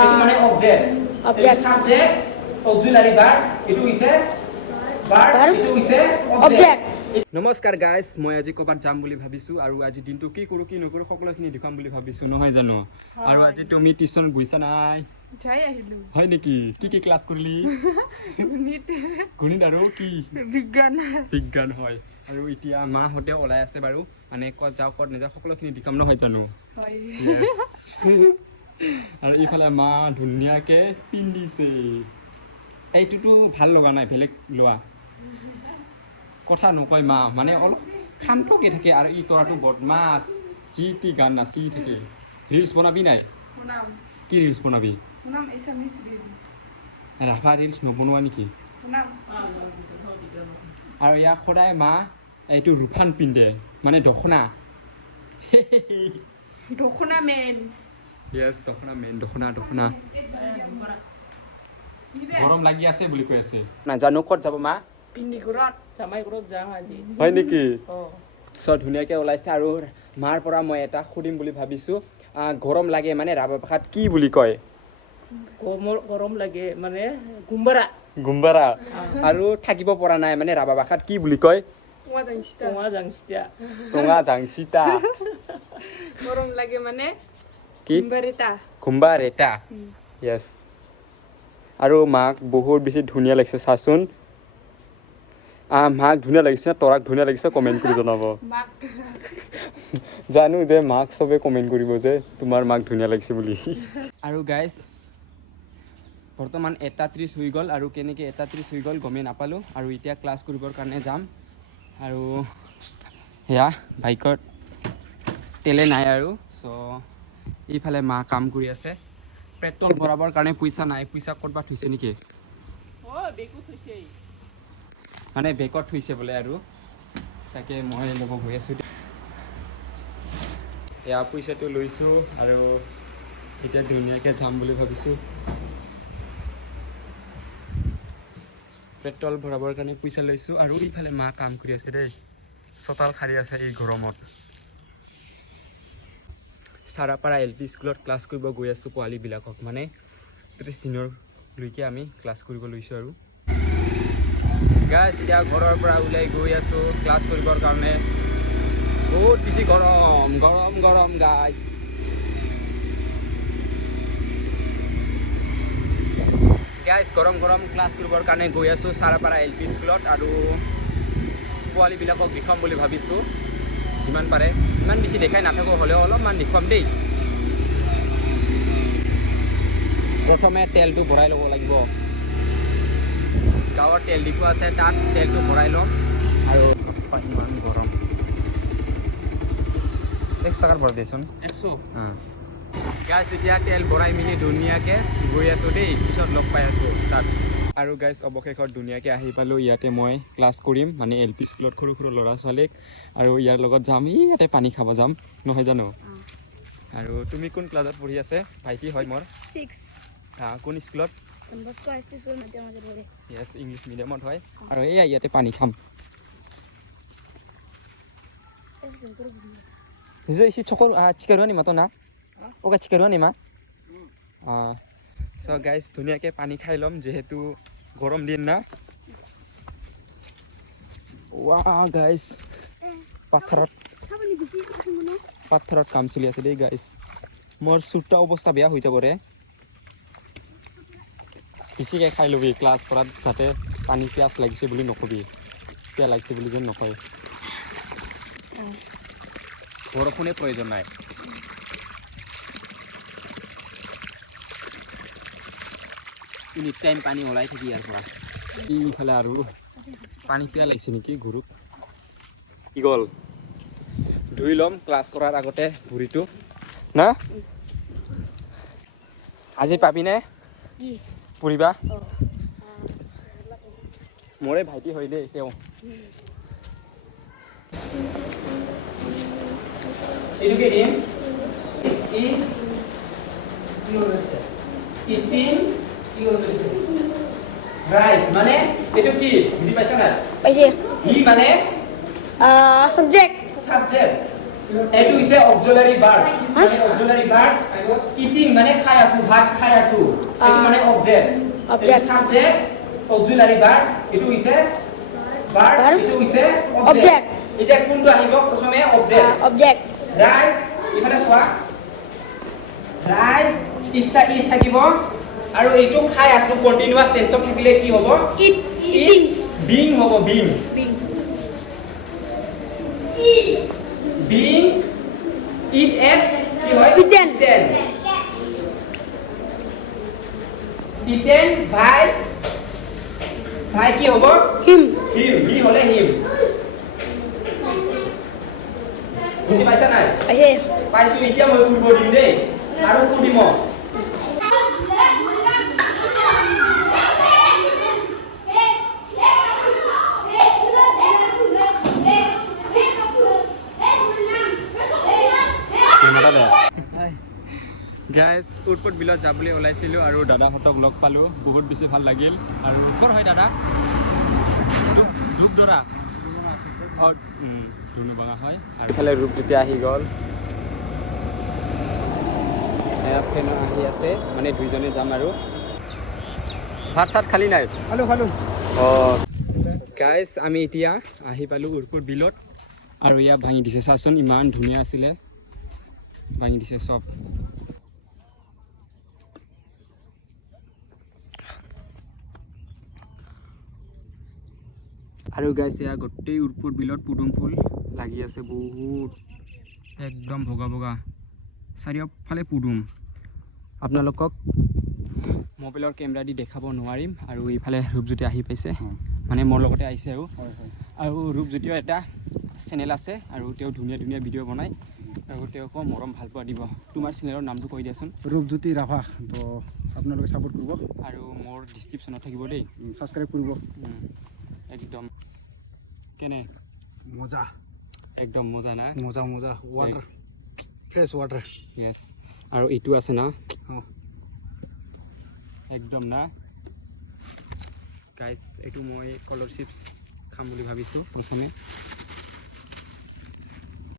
এইটো মানে object Object. Subject auxiliary verb এইটো হৈছে ভাৰ্ব Verb. এইটো হৈছে Object. নমস্কাৰ গাইজ মই আজি ক'ৰবাত যাম বুলি ভাবিছোঁ আৰু আজি দিনটো কি কৰোঁ কি নকৰোঁ সকলোখিনি দেখুৱাম বুলি ভাবিছোঁ নহয় জানো আৰু আজি তুমি টিউশ্যন গৈছা নাই হয় নেকি কি কি ক্লাছ কৰিলি গণিত আৰু কি বিজ্ঞান বিজ্ঞান হয় আৰু এতিয়া মাহঁতে ওলাই আছে বাৰু মানে ক'ত যাওঁ ক'ত নাযাওঁ সকলোখিনি দেখাম নহয় জানো আৰু ইফালে মা ধুনীয়াকৈ পিন্ধিছে। এইটোতো ভাল লগা নাই বেলেগ লোৱা। কথা নকয় মা মানে অলপ শান্তকৈ থাকে আৰু ই তৰাটো বদমাছ যি টি গান নাচি থাকে। ৰিলচ বনাবি নাই? কি ৰিলচ বনাবি? ৰাভা ৰিলচ নবনোৱা নেকি? আৰু ইয়াক সদায় মা এইটো ৰুফান পিন্ধে মানে দখনা। দখনা মেন। য়েছ দখনা মেইন দখনা দখনা গৰম লাগি আছে বুলি কৈ আছে। নাজানো ক'ত যাব মা? পিন্ডিগড়ত জামাই ঘৰত যাওঁ আজি। হয় নেকি? চ' ধুনীয়াকৈ ওলাইছে আৰু মাৰ পৰা মই এটা সুধিম বুলি ভাবিছোঁ। গৰম লাগে মানে ৰাভা ভাষাত কি বুলি কয়? গৰম লাগে মানে গুম্বাৰা। গুম্বাৰা। আৰু থাকিব পৰা নাই মানে ৰাভা ভাষাত কি বুলি কয়? টেঙা জাংচিতা টঙা জাংচিতা গৰম লাগে মানে কি? ইম্বাৰেটা ঘুম্বা ৰেটা য়েছ আৰু মাক বহুত বেছি ধুনীয়া লাগিছে চাচোন। আহ, মাক ধুনীয়া লাগিছে নে তৰাক ধুনীয়া লাগিছে কমেণ্ট কৰি জনাব। জানো যে মাক চবে কমেণ্ট কৰিব যে তোমাৰ মাক ধুনীয়া লাগিছে বুলি। আৰু গাইজ বৰ্তমান এটা ত্ৰিছ হৈ গ'ল আৰু কেনেকৈ এটা ত্ৰিছ হৈ গ'ল গমেই নাপালোঁ। আৰু এতিয়া ক্লাছ কৰিবৰ কাৰণে যাম। আৰু সেয়া বাইকত তেলে নাই আৰু চ' এইফালে মা কাম কৰি আছে। পেট্ৰল ভৰাবৰ কাৰণে পইচা নাই পইচা ক'ৰবাত থৈছে নেকি? মানে বেগত থৈছে বোলে আৰু। তাকে মই ল'ব গৈ আছোঁ এয়া পইচাটো লৈছোঁ আৰু এতিয়া ধুনীয়াকৈ যাম বুলি ভাবিছোঁ। পেট্ৰল ভৰাবৰ কাৰণে পইচা লৈছোঁ আৰু ইফালে মা কাম কৰি আছে দেই। চোতাল সাৰি আছে এই গৰমত। চাৰাপাৰা এল পি স্কুলত ক্লাছ কৰিব গৈ আছোঁ পোৱালীবিলাকক মানে ত্ৰিছ দিনৰলৈকে আমি ক্লাছ কৰিব লৈছোঁ আৰু। গাইছ এতিয়া ঘৰৰ পৰা ওলাই গৈ আছোঁ ক্লাছ কৰিবৰ কাৰণে। বহুত বেছি গৰম গৰম গৰম গাইছ গাইছ গৰম গৰম ক্লাছ কৰিবৰ কাৰণে গৈ আছোঁ চাৰাপাৰা এল পি স্কুলত আৰু পোৱালীবিলাকক দেখুৱাম বুলি ভাবিছোঁ। যিমান পাৰে ইমান বেছি দেখাই নাথাকোঁ হ'লেও অলপমান দেখুৱাম দেই। প্ৰথমে তেলটো ভৰাই ল'ব লাগিব। গাঁৱৰ তেল ডিপু আছে তাত তেলটো ভৰাই ল'ম। আৰু ইমান গৰম। এক্স টকাৰ ভৰাই দেচোন একশ। গাইছ এতিয়া তেল ভৰাই মেলি ধুনীয়াকৈ গৈ আছোঁ দেই। পিছত লগ পাই আছোঁ তাত। আৰু গাইছ অৱশেষত ধুনীয়াকৈ আহি পালোঁ। ইয়াতে মই ক্লাছ কৰিম মানে এল পি স্কুলত সৰু সৰু ল'ৰা ছোৱালীক। আৰু ইয়াৰ লগত যাম ই ইয়াতে পানী খাব যাম নহয় জানো? আৰু তুমি কোন ক্লাছত পঢ়ি আছে? ভাইটি হয় মোৰ। কোন স্কুলত ইংলিছ মিডিয়ামত হয়। আৰু এয়া ইয়াতে পানী খাম। Zai isi chokor ah chikaruan chikaruan ni ma. Ah. So guys ধুনীয়াকৈ পানী খাই ল'ম যিহেতু গৰম দিন না। ৱাও গাইজ পাথৰত পাথৰত কাম চলি আছে দেই গাইজ মোৰ চুটা অৱস্থা বেয়া হৈ যাব ৰে। বেছিকৈ খাই ল'বি ক্লাছ কৰাত যাতে পানী পিয়াজ লাগিছে বুলি নকবি। পিয়াহ লাগিছে বুলি যেন নকয়। বৰষুণে প্ৰয়োজন নাই। এনি টাইম পানী ওলাই থাকি ইয়াৰ পৰা। ইফালে আৰু পানী পিয়া লাগিছে নেকি গৰুক? কি গ'ল? ধুই ল'ম ক্লাছ কৰাৰ আগতে ভৰিটো। না? আজি পাবিনে অঁ। মোৰে ভাইটি হয় দেই তেওঁ। এইটোকে দিম ইটিং ৰাইচ মানে এইটো কি? বুজি পাইছা নাই? Paise. ই মানে? subject. ছাবজেক্ট এইটো হৈছে অক্সিলাৰী ভাৰ্ব মানে অক্সিলাৰী ভাৰ্ব ইটিং মানে খাই আছো ভাত খাই আছো। এইটো মানে object Object. Subject auxiliary verb এইটো হৈছে ভাৰ্ব. এইটো হৈছে অবজেক্ট এতিয়া কোনটো আহিব? প্ৰথমে অবজেক্ট অবজেক্ট ৰাইজ ইফালে চোৱা। ৰাইজ ইষ্টা ইজ থাকিব। আৰু এইটো খাই আছো কণ্টিনিউৱাছ টেন্সত থাকিলে কি হ'ব? ইট বিং হ'ব বিং বিং ইট এট কি হয়. ইটেন ইটেন ভাই ভাই কি হ'ব? হিম হিম হি হ'লে হিম বুজি পাইছা নাই? পাইছো এতিয়া মই কৰিব দিম দেই। আৰু সুধিম। গাইজ উৎপত বিলত যাবলৈ ওলাইছিলোঁ আৰু দাদাহঁতক লগ পালোঁ। বহুত বেছি ভাল লাগিল। আৰু ক'ৰ হয় দাদা? অঁ ধুনুবঙা হয়। আৰু ইফালে ৰূপজ্যোতি আহি গ'ল এয়া ফেনো আহি আছে। মানে দুইজনে যাম আৰু। ভাত চাত খালি নাই? খালো খালো। অঁ গাইজ আমি এতিয়া আহি পালোঁ উৰপুৰ বিলত। আৰু ইয়াত ভাঙি দিছে। চাচোন ইমান ধুনীয়া আছিলে। ভাঙি দিছে চব। আৰু গাইজ এয়া গোটেই উৰপুৰ বিলত পুদুম ফুল লাগি আছে বহুত। একদম বগা বগা চাৰিওফালে পুদুম। আপোনালোকক মোবাইলৰ কেমেৰা দি দেখাব নোৱাৰিম আৰু ইফালে ৰূপজ্যোতি আহি পাইছে। মানে মোৰ লগতে আহিছে আৰু। আৰু ৰূপজ্যোতিৰ এটা চেনেল আছে আৰু তেওঁ ধুনীয়া ধুনীয়া ভিডিঅ' বনায় আৰু তেওঁকো মৰম ভালো পোৱা দিব। তোমাৰ চেনেলৰ নামটো কৈ দিয়াচোন। ৰূপজ্যোতি ৰাভা তো আপোনালোকে ছাপোৰ্ট কৰিব। আৰু মোৰ ডিছক্ৰিপশ্যনত থাকিব দেই। ছাবস্ক্ৰাইব কৰিব। একদম কেনে? মজা। একদম মজা না? মজা মজা। ৱাটাৰ ফ্ৰেছ ৱাটাৰ ইয়েস আৰু এইটো আছে না? একদম না? গাইজ এইটো মই কলৰ চিপছ খাম বুলি ভাবিছোঁ প্ৰথমে।